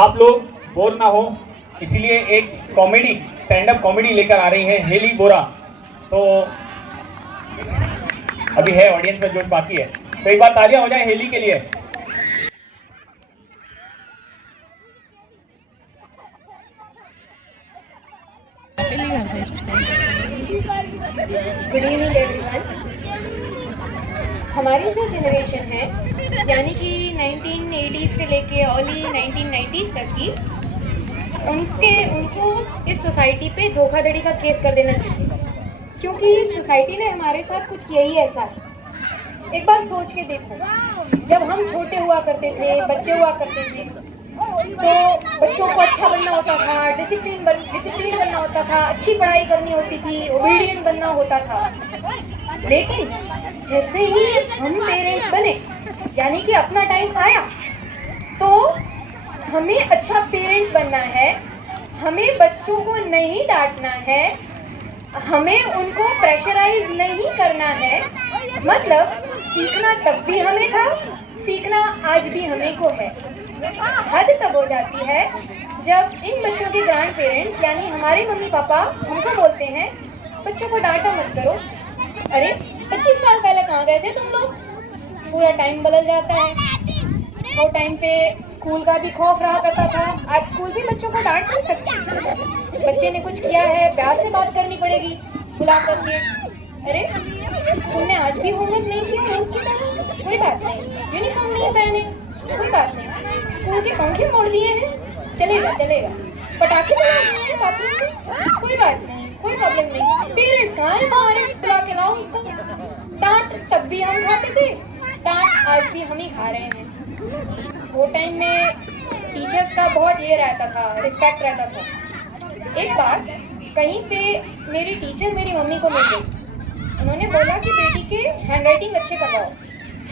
आप लोग बोर ना हो, इसीलिए एक कॉमेडी स्टैंड अप कॉमेडी लेकर आ रही है हेली बोरा। तो अभी है ऑडियंस में जोश बाकी है, तो एक बार तालियां हो जाए हेली के लिए। Good evening everyone. हमारी जो जनरेशन है यानी कि 1980s से लेके अर्ली 1990s तक की, उनको इस सोसाइटी पे धोखाधड़ी का केस कर देना चाहिए, क्योंकि सोसाइटी ने हमारे साथ कुछ किया ही ऐसा है। एक बार सोच के देखो, जब हम छोटे हुआ करते थे, बच्चे हुआ करते थे, तो बच्चों को अच्छा बनना होता था, डिसिप्लिन बनना होता था, अच्छी पढ़ाई करनी होती थी, ओबीडियंट बनना होता था। लेकिन जैसे ही हम पेरेंट्स बने यानी कि अपना टाइम आया, तो हमें अच्छा पेरेंट्स बनना है, हमें बच्चों को नहीं डांटना है, हमें उनको प्रेशराइज नहीं करना है। मतलब सीखना तब भी हमें था, सीखना आज भी हमें को है। हद तब हो जाती है जब इन बच्चों के ग्रैंड पेरेंट्स यानी हमारे मम्मी पापा हमको बोलते हैं बच्चों को डांटा मत करो। अरे 25 साल पहले कहाँ गए थे तुम लोग? पूरा टाइम बदल जाता है। वो टाइम पे स्कूल का भी खौफ रहा करता था, आज स्कूल भी बच्चों को डांट नहीं सकते। बच्चे ने कुछ किया है, प्यार से बात करनी पड़ेगी बुला करके। अरे तुमने आज भी होमवर्क नहीं किया रोज की तरह, कोई बात नहीं। यूनिफॉर्म नहीं पहने, कोई बात नहीं। स्कूल के पंखे मोड़ दिए हैं, चलेगा चलेगा। पटाखे चला दिए हैं बाथरूम में, कोई बात नहीं, कोई प्रॉब्लम नहीं। पेरेंट्स कहाँ है तुम्हारे, बुला के लाओ उसको। डांट तब भी हम खाते थे, डांट आज भी हम ही खा रहे हैं। वो टाइम में टीचर्स का बहुत ये रहता था, रिस्पेक्ट रहता था। एक बार कहीं पे मेरी टीचर मेरी मम्मी को मिल गई। उन्होंने बोला कि बेटी के हैंडराइटिंग अच्छे करवाओ।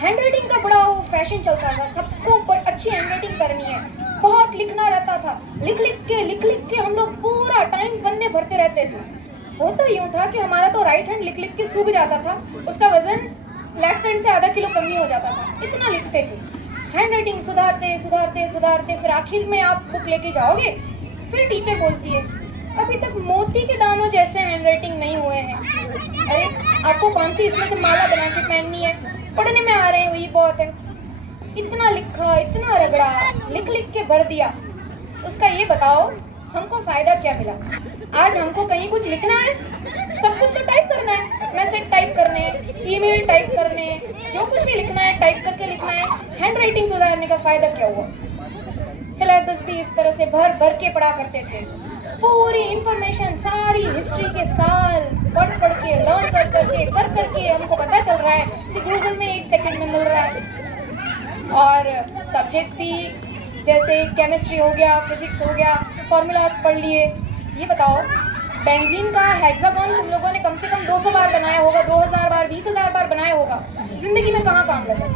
हैंडराइटिंग का बड़ा वो फैशन चलता था, सबको अच्छी हैंडराइटिंग करनी है, बहुत लिखना रहता था। लिख लिख के हम लोग पूरा टाइम पन्ने भरते रहते थे। होता यूँ था कि हमारा तो राइट हैंड लिख के सूख जाता था, उसका वजन लेफ्ट हैंड से आधा किलो कम ही हो जाता था, इतना लिखते थे। हैंडराइटिंग सुधारते फिर आखिर में आप बुक लेके जाओगे, फिर टीचर बोलती है अभी तक मोती के दानों जैसे हैंडराइटिंग नहीं हुए हैं। अरे आपको कौन सी इसमें से माला बना के पहननी है, पढ़ने में आ रहे हैं वही बहुत है। इतना लिखा, इतना रगड़ा, लिख के भर दिया। उसका ये बताओ हमको फायदा क्या मिला? आज हमको कहीं कुछ लिखना है, सब कुछ तो टाइप करना है, मैसेज टाइप करने हैं, ईमेल टाइप करने हैं, जो कुछ भी लिखना है टाइप करके लिखना है। हैंडराइटिंग सुधारने का फायदा क्या हुआ? सिलेबस भी इस तरह से भर के पढ़ा करते थे। पूरी इंफॉर्मेशन, सारी हिस्ट्री के साल पढ़ के लर्न कर करके हमको पता चल रहा है कि गूगल में 1 सेकंड में मिल रहा है। और सब्जेक्ट्स भी जैसे केमिस्ट्री हो गया, फिजिक्स हो गया, फॉर्मूलाज पढ़ लिए। ये बताओ बेंजीन का हेक्सागोन तुम लोगों ने कम से कम 200 बार बनाया होगा, 2000 बार, 20,000 बार बनाया होगा। जिंदगी में कहाँ काम लगा?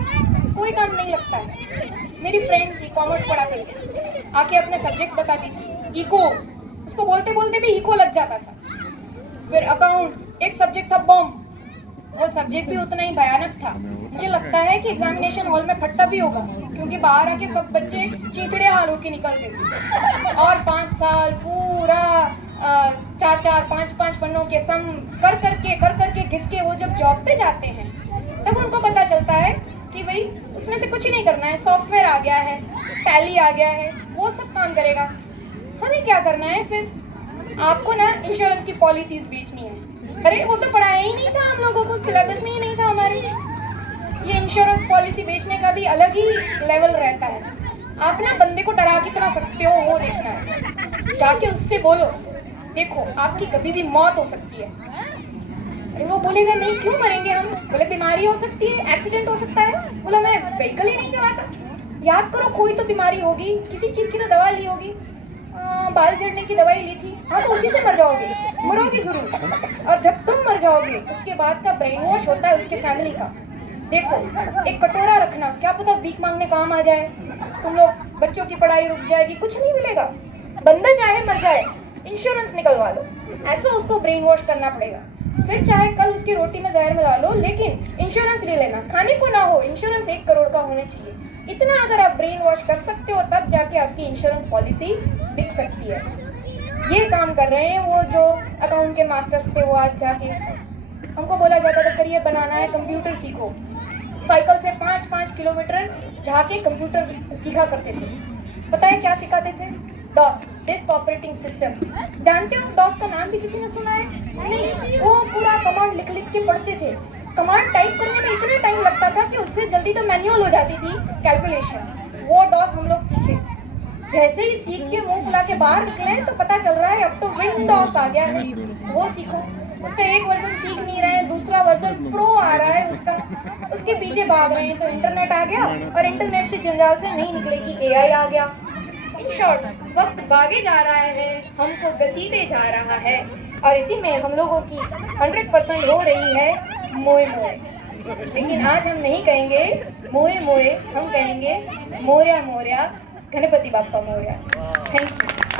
कोई काम नहीं लगता है। मेरी फ्रेंड थी, कॉमर्स पढ़ा करती, आके अपने सब्जेक्ट्स बताती थी। इको, उसको बोलते भी इको लग जाता था। फिर अकाउंट्स, एक सब्जेक्ट था बॉम्ब, वो सब्जेक्ट भी उतना ही भयानक था। मुझे लगता है कि एग्जामिनेशन हॉल में फटता भी होगा, क्योंकि बाहर आके सब बच्चे चींकड़े हाल होके निकलते थे। और 5 साल पूरा 4-4, 5-5 पन्नों के सम कर करके घिस के वो जब जॉब पे जाते हैं, तब उनको पता चलता है कि भाई उसमें से कुछ नहीं करना है, सॉफ्टवेयर आ गया है, टैली आ गया है, वो सब काम करेगा। हमें क्या करना है फिर? आपको ना इंश्योरेंस की पॉलिसीज बेचनी है। अरे वो तो पढ़ाया ही नहीं था हम लोगों को, सिलेबस में ही नहीं था हमारे। ये इंश्योरेंस पॉलिसी बेचने का भी अलग ही लेवल रहता है। आप ना बंदे को डरा कितना सकते हो वो देखना है। जाके उससे बोलो देखो आपकी कभी भी मौत हो सकती है। अरे वो बोलेगा नहीं, क्यों मरेंगे हम? बोले बीमारी हो सकती है, एक्सीडेंट हो सकता है। बोला मैं व्हीकल ही नहीं चलाता। याद करो कोई तो बीमारी होगी, किसी चीज की तो दवा ली होगी। बाल झड़ने की दवाई ली थी, हाँ तो उसी से मर जाओगे, मरोगे जरूर। और जब तुम मर जाओगे उसके बाद का ब्रेन वॉश होता है उसके फैमिली का। देखो एक कटोरा रखना, क्या पता भीख मांगने काम आ जाए, तुम लोग बच्चों की पढ़ाई रुक जाएगी, कुछ नहीं मिलेगा। बंदा चाहे मर जाए, इंश्योरेंस निकलवा लो, ऐसा उसको ब्रेन वॉश करना पड़ेगा। फिर चाहे कल उसकी रोटी में जहर मिला लो, लेकिन इंश्योरेंस ले लेना। खाने को ना हो, इंश्योरेंस 1 करोड़ का होना चाहिए। इतना अगर आप ब्रेन वॉश कर सकते हो तब जाके आपकी इंश्योरेंस पॉलिसी बिक सकती है। ये काम कर रहे हैं वो जो अकाउंट के मास्टर्स थे, वो आज जाके हमको बोला जाता था करियर बनाना है कंप्यूटर सीखो, साइकिल से 5-5 किलोमीटर जाके कंप्यूटर सीखा करते थे। पता है क्या सिखाते थे? DOS, disk operating system. जानते हो डॉस का नाम भी किसी ने सुना है? नहीं। वो पूरा कमांड लिख लिख के पढ़ते थे। कमांड टाइप करने में इतना टाइम लगता था कि उससे जल्दी तो मैन्युअल हो जाती थी कैलकुलेशन। वो डॉस हम लोग सीखे। जैसे ही सीख के मुंह फुला के बाहर निकले तो पता चल रहा है अब तो विंडोज आ गया है, वो सीखो। उसका एक वर्जन सीख नहीं रहे हैं, दूसरा वर्जन प्रो आ रहा है उसका, उसके पीछे भाग रहे हैं तो इंटरनेट आ गया और इंटरनेट से जंजाल से नहीं निकलेगी, एआई आ गया। इन शॉर्ट, वक्त भागे जा रहा है, हमको घसीटे जा रहा है और इसी में हम लोगों की 100% हो रही है मोए मोए। लेकिन आज हम नहीं कहेंगे मोए मोए, हम कहेंगे मोरया मोरया, गणपति बाप्पा मोरया। Thank you.